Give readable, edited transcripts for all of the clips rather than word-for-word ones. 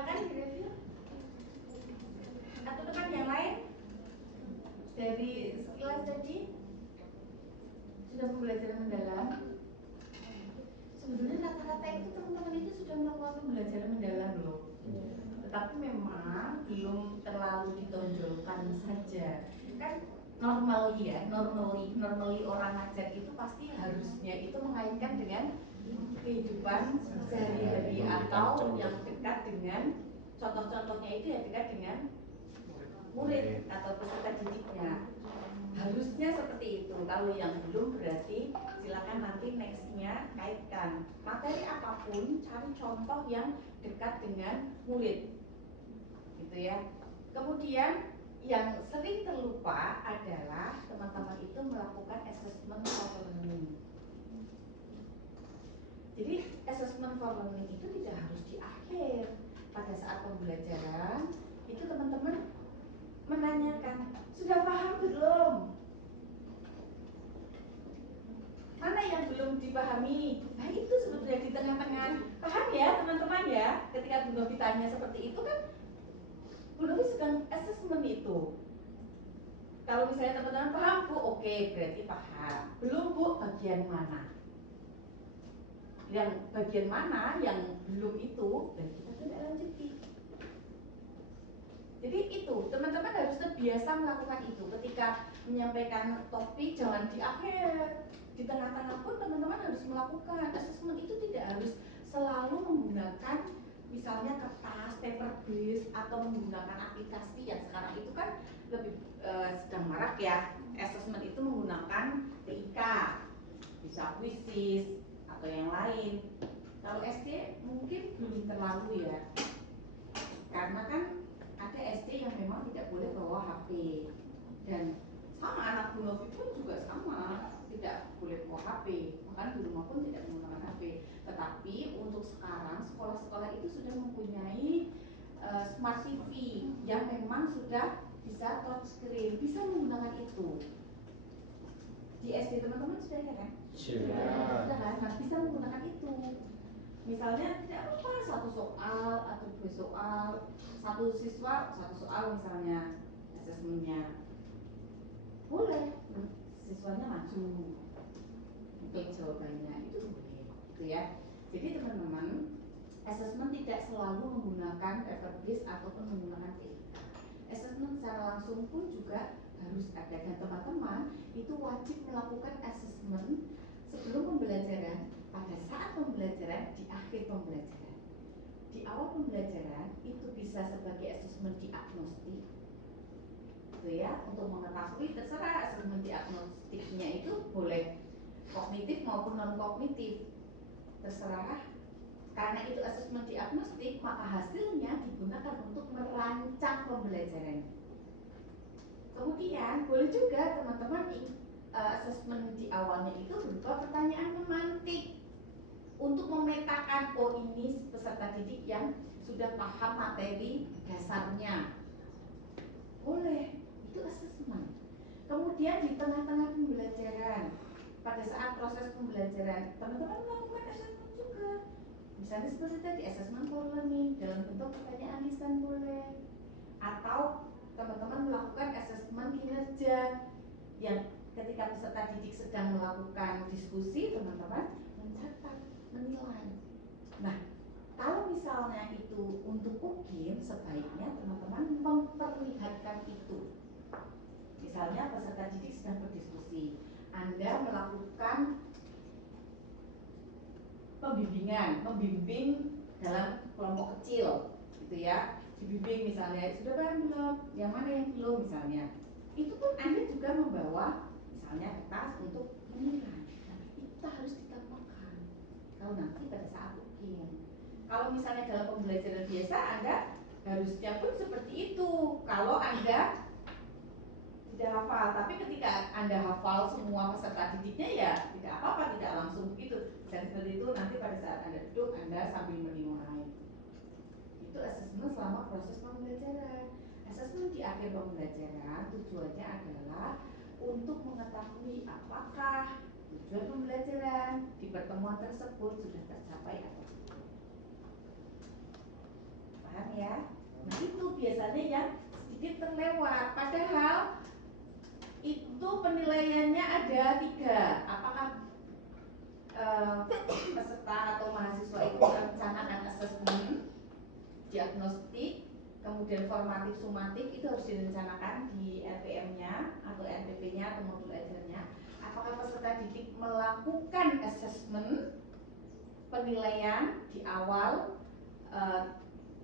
Silakan direview. Atau teman yang lain dari sekilas tadi sudah pembelajaran mendalam. Sebenarnya rata-rata itu teman-teman itu sudah melakukan pembelajaran mendalam loh. Tetapi memang belum terlalu ditonjolkan saja. Kan normally orang ngajar itu pasti harusnya itu mengaitkan dengan kehidupan sehari-hari atau yang dekat dengan contoh-contohnya itu yang dekat dengan murid atau peserta didiknya. Harusnya seperti itu. Kalau yang belum berarti silakan nanti nextnya kaitkan materi apapun, cari contoh yang dekat dengan murid, gitu ya. Kemudian yang sering terlupa adalah teman-teman itu melakukan assessment for learning. Jadi assessment for learning itu tidak harus di akhir. Pada saat pembelajaran itu teman-teman menanyakan, sudah paham belum? Mana yang belum dipahami? Nah itu sebetulnya di tengah-tengah. Paham ya teman-teman ya? Ketika Bu Novi tanya seperti itu kan Bu Novi sedang assessment itu. Kalau misalnya teman-teman paham Bu, oke, berarti paham. Belum Bu, bagian mana? Yang bagian mana yang belum itu, dan kita tidak lanjuti. Jadi itu, teman-teman harus terbiasa melakukan itu. Ketika menyampaikan topik, jangan di akhir. Di tengah-tengah pun teman-teman harus melakukan. Assessment itu tidak harus selalu menggunakan misalnya kertas, paper based, atau menggunakan aplikasi yang sekarang itu kan lebih sedang marak ya. Assessment itu menggunakan TIK, bisa Quizzes, atau yang lain. Kalau SD mungkin belum terlalu ya. Karena kan ada SD yang memang tidak boleh bawa HP, dan sama anak Bu Novi pun juga sama, tidak boleh bawa HP, bahkan di rumah pun tidak menggunakan HP. Tetapi untuk sekarang sekolah-sekolah itu sudah mempunyai smart TV yang memang sudah bisa touchscreen, bisa menggunakan itu. Di SD teman-teman sudah ada kan? Sudah kan? Nah, bisa menggunakan itu. Misalnya tidak apa-apa satu soal atau dua soal, satu siswa satu soal misalnya asesmennya, boleh siswanya maju untuk jawabannya, itu boleh, gitu ya. Jadi teman-teman, asesmen tidak selalu menggunakan paper based ataupun menggunakan TIK. Asesmen secara langsung pun juga harus ada, dan teman-teman itu wajib melakukan asesmen sebelum pembelajaran, pada saat pembelajaran, di akhir pembelajaran. Di awal pembelajaran itu bisa sebagai asesmen diagnostik, gitu ya, untuk mengetahui, terserah asesmen diagnostiknya itu boleh kognitif maupun non kognitif, terserah. Karena itu asesmen diagnostik, maka hasilnya digunakan untuk merancang pembelajaran. Kemudian boleh juga teman-teman asesmen di awalnya itu berupa pertanyaan pemantik untuk memetakan, oh ini peserta didik yang sudah paham materi dasarnya. Boleh, itu asesmen. Kemudian di tengah-tengah pembelajaran, pada saat proses pembelajaran, teman-teman melakukan asesmen juga. Misalnya seperti tadi, asesmen for learning dalam bentuk pertanyaan lisan boleh. Atau teman-teman melakukan asesmen kinerja yang ketika peserta didik sedang melakukan diskusi, teman-teman mencatat, menilai. Nah, kalau misalnya itu untuk UKIM, sebaiknya teman-teman memperlihatkan itu. Misalnya peserta didik sedang berdiskusi, Anda melakukan membimbing dalam kelompok kecil, gitu ya. Dibimbing misalnya, sudah paham belum? Yang mana yang belum misalnya? Itu pun Anda juga membawa misalnya kertas untuk menilai. Nah, itu harus ditambahkan kalau nanti pada saat UKIM. Kalau misalnya dalam pembelajaran biasa, Anda harusnya pun seperti itu. Kalau Anda tidak hafal, tapi ketika Anda hafal semua peserta didiknya, ya tidak apa-apa, tidak langsung begitu. Dan seperti itu nanti pada saat Anda duduk, Anda sambil menilai. Itu asesmen selama proses pembelajaran. Asesmen di akhir pembelajaran tujuannya adalah untuk mengetahui apakah tujuan pembelajaran di pertemuan tersebut sudah tercapai atau tidak. Paham ya? Nah itu biasanya yang sedikit terlewat, padahal itu penilaiannya ada 3. Apakah peserta atau mahasiswa itu merencanakan asesmen, diagnostik, kemudian formatif, sumatif, itu harus direncanakan di NPM-nya atau NPP-nya atau modul ajarnya. Apakah peserta didik melakukan asesmen, penilaian di awal,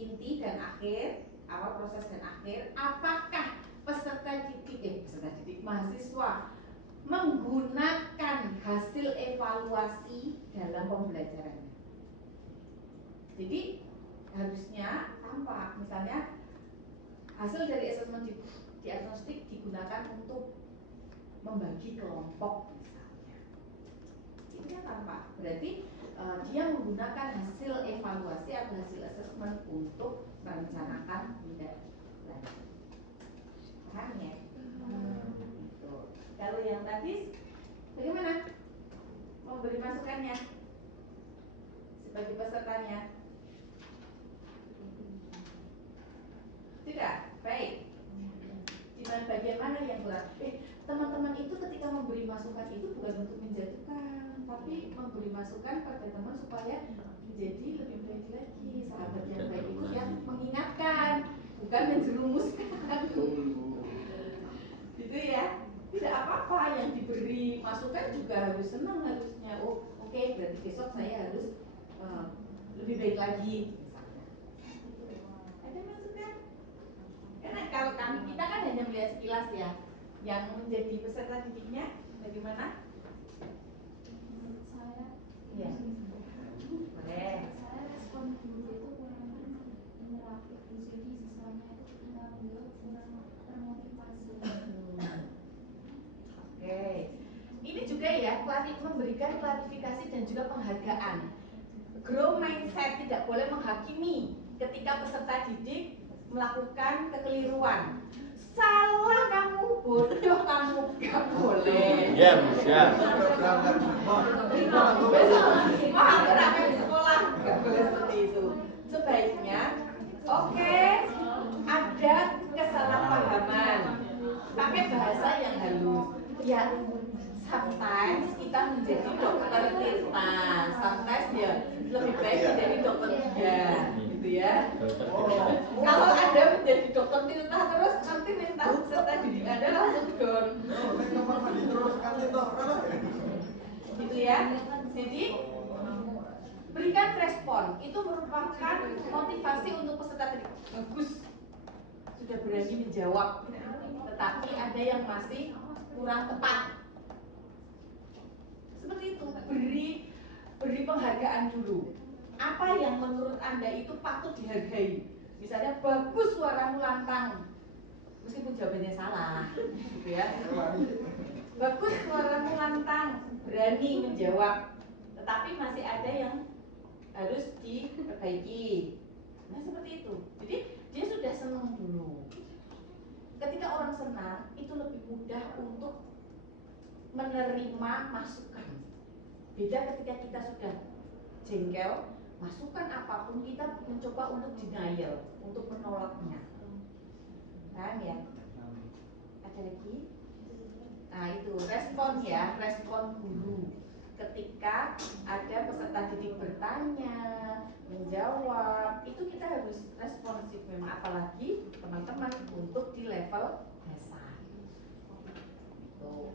inti dan akhir, awal proses dan akhir. Apakah peserta didik mahasiswa menggunakan hasil evaluasi dalam pembelajarannya. Jadi harusnya tampak, misalnya hasil dari asesmen diagnostik digunakan untuk membagi kelompok misalnya. Itu kan tampak. Berarti dia menggunakan hasil evaluasi atau hasil asesmen untuk merencanakan tindak lanjut. Paham ya? Kalau yang tadi bagaimana memberi masukannya sebagai pesertanya? Tidak, baik. Di bagian mana yang kurang? Teman-teman itu ketika memberi masukan itu bukan untuk menjatuhkan, tapi memberi masukan pada teman supaya menjadi lebih baik lagi. Sahabat yang baik itu yang mengingatkan, bukan menjerumuskan. Gitu ya. Tidak apa-apa, yang diberi masukan juga harus senang harusnya. Oh, oke, berarti besok saya harus lebih baik lagi misalnya. Ada masukan? Karena kalau kita kan hanya melihat sekilas ya. Yang menjadi peserta didiknya bagaimana? Menurut saya, Iya. Boleh. Saya respon guru itu kurang interaktif, jadi siswanya itu ketika beliau kurang termotivasi. Oke. Ini juga ya, memberikan klarifikasi dan juga penghargaan. Grow mindset, tidak boleh menghakimi ketika peserta didik melakukan kekeliruan. Salah kamu, bodoh kamu, gak boleh. Iya, bisa. Wah, aku ramai di sekolah, gak boleh seperti itu. Sebaiknya, oke, ada kesalahpahaman, pakai bahasa yang halus. Ya, sometimes kita menjadi dokter Tirta, sometimes ya lebih baik menjadi dokter dia, gitu ya. Kalau Anda menjadi dokter Tirta terus nanti mental peserta didik Anda langsung down. Gitu ya. Jadi berikan respon, itu merupakan motivasi untuk peserta didik. Bagus, sudah berani menjawab, tetapi ada yang masih kurang tepat. Seperti itu, beri penghargaan dulu. Apa yang menurut Anda itu patut dihargai? Misalnya, bagus suaramu lantang, meskipun jawabannya salah, gitu ya. Bagus suaramu lantang, berani menjawab, tetapi masih ada yang harus diperbaiki. Nah seperti itu. Jadi dia sudah senang dulu. Ketika orang senang, itu lebih mudah untuk menerima masukan. Beda ketika kita sudah jengkel, masukan apapun kita mencoba untuk denial, untuk menolaknya. Paham ya? Ada lagi? Nah itu respon ya, respon guru. Ketika ada peserta didik bertanya, menjawab, itu kita harus responsif memang, apalagi teman-teman untuk di level dasar. Tuh.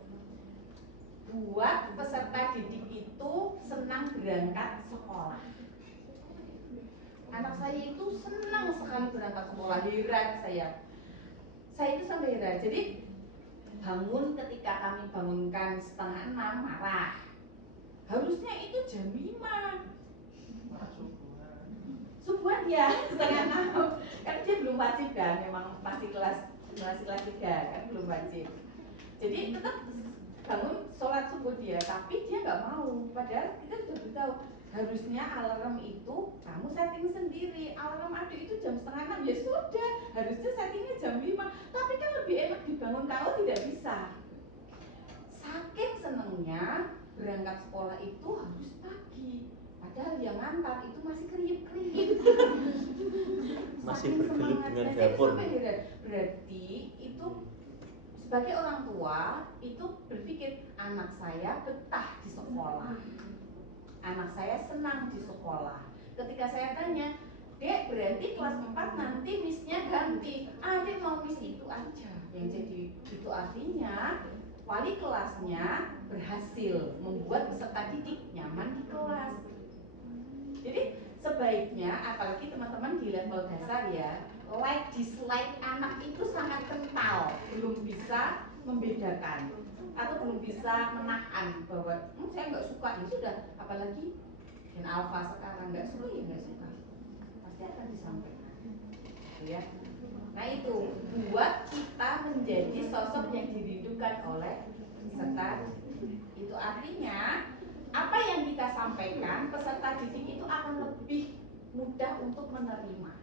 Buat peserta didik itu senang berangkat sekolah. Anak saya itu senang sekali berangkat sekolah, heran saya. Saya itu sampai heran. Jadi bangun ketika kami bangunkan 5:30 marah. Harusnya itu jam 5. Subuhan ya 5:30. Kan dia belum wajib kan, memang masih kelas 3 kan belum wajib. Jadi tetap bangun sholat subuh dia, tapi dia nggak mau. Padahal kita sudah beritahu harusnya alarm itu kamu setting sendiri. Alarm adik itu jam 5:30, ya sudah. Harusnya settingnya jam 5. Tapi kan lebih enak dibangun, kalau tidak bisa. Saking senengnya berangkat sekolah itu harus pagi. Padahal yang ngantar itu masih kriip-kriip. Masih Saking bergelut semangatnya. dengan Jadi dapur. sampai heran. Berarti itu sebagai orang tua itu berpikir anak saya betah di sekolah, anak saya senang di sekolah. Ketika saya tanya, Dek, berarti kelas 4 nanti missnya ganti. Adik mau miss itu aja. Yang jadi itu artinya wali kelasnya berhasil membuat peserta didik nyaman di kelas. Jadi sebaiknya, apalagi teman-teman di level dasar ya, like dislike anak itu sangat kental, belum bisa membedakan atau belum bisa menahan bahwa saya nggak suka, ya sudah. Apalagi gen alpha sekarang nggak suka ya nggak suka, pasti akan disampaikan, gitu ya. Nah itu buat kita menjadi sosok yang dirindukan oleh peserta. Itu artinya apa yang kita sampaikan peserta didik itu akan lebih mudah untuk menerima.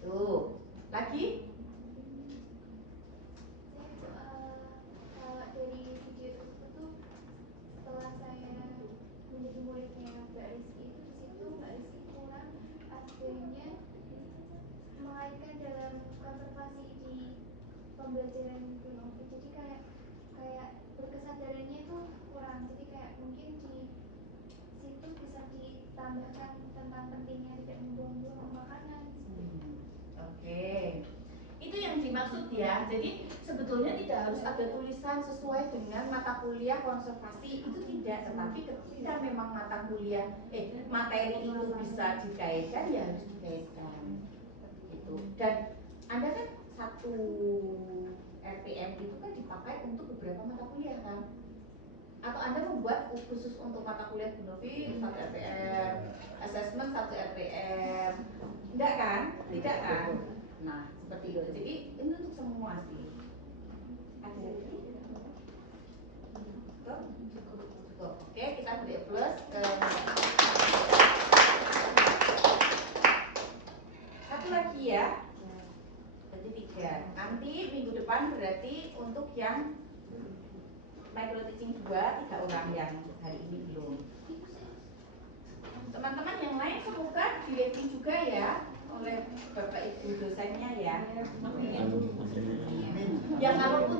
Tuh, lagi? Kalau dari video tersebut tuh, setelah saya menjadi muridnya Mbak Rizky itu, di situ Mbak Rizky kurang adanya mengaitkan dalam konservasi di pembelajaran film Ovid. Jadi kayak berkesadarannya itu kurang. Jadi kayak mungkin di situ bisa ditambahkan tentang pentingnya tidak membuang-buang makanan. Oke. Itu yang dimaksud ya. Jadi sebetulnya tidak harus ada tulisan sesuai dengan mata kuliah konservasi, itu tidak. Tetapi ketika memang mata kuliah materi itu bisa dikaitkan, ya harus dikaitkan. Gitu. Dan Anda kan satu RPM itu kan dipakai untuk beberapa mata kuliah kan? Atau Anda membuat khusus untuk mata kuliah Bunovi 1 RPM, assessment 1 RPM, enggak kan? Tidak kan? Nah, seperti itu. Jadi ini untuk semua sih. Ada lagi? Cukup? Cukup. Oke, kita beri plus ke satu lagi ya. Jadi 3. Nanti minggu depan berarti untuk yang micro teaching 2, 3 orang yang hari ini belum. Teman-teman yang lain semoga di-rating juga ya oleh Bapak Ibu dosennya ya. Yang kalaupun